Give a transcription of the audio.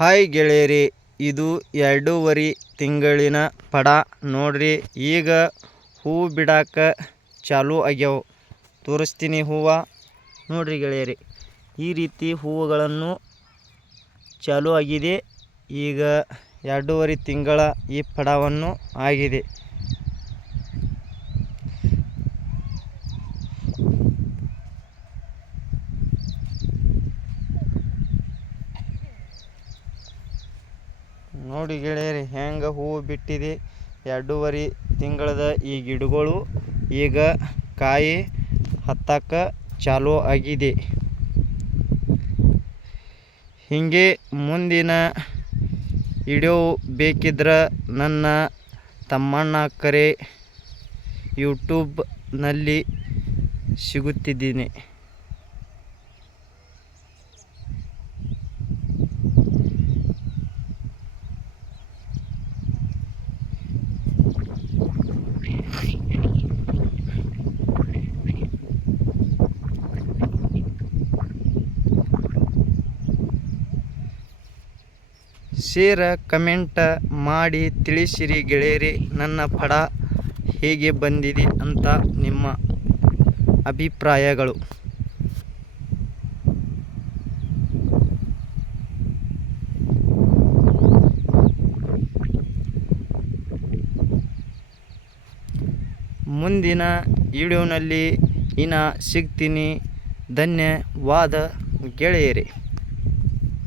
Hi ಗೆಳೆಯರಿ, ಇದು 2.5 ತಿಂಗಳಿನ ಪಡ ನೋಡ್ರಿ. ಈಗ ಹೂವು ಬಿಡಾಕ ಚಾಲು ಆಗ್ಯಾವ. ತೋರಿಸ್ತೀನಿ ಹೂವು ನೋಡ್ರಿ ಗೆಳೆಯರಿ. ಈ ರೀತಿ ಹೂವುಗಳನ್ನು ಚಾಲು ಆಗಿದೆ. ಈಗ 2.5 ತಿಂಗಳ ಈ ಪಡವನ್ನು ಆಗಿದೆ. ನೋಡಿ ಗೆಳೆಯರಿ, ಹೆಂಗೆ ಹೂವು ಬಿಟ್ಟಿದೆ. 2.5 ತಿಂಗಳದ ಈ ಗಿಡಗಳು ಈಗ ಕಾಯಿ ಹತ್ತಾಕ ಚಾಲು ಆಗಿದೆ. ಹೀಗೆ ಮುಂದಿನ ವಿಡಿಯೋ ಬೇಕಿದ್ರೆ ನನ್ನ ತಮ್ಮಣ್ಣ ಕರೆ ಯೂಟ್ಯೂಬ್ನಲ್ಲಿ ಸಿಗುತ್ತಿದ್ದೀನಿ. ಶೇರ್ ಕಮೆಂಟ್ ಮಾಡಿ ತಿಳಿಸಿರಿ ಗೆಳೆಯರಿ, ನನ್ನ ಪಡ ಹೇಗೆ ಬಂದಿದೆ ಅಂತ ನಿಮ್ಮ ಅಭಿಪ್ರಾಯಗಳು. ಮುಂದಿನ ವಿಡಿಯೋನಲ್ಲಿ ಇನ್ನು ಸಿಗ್ತೀನಿ. ಧನ್ಯವಾದ ಗೆಳೆಯರಿ.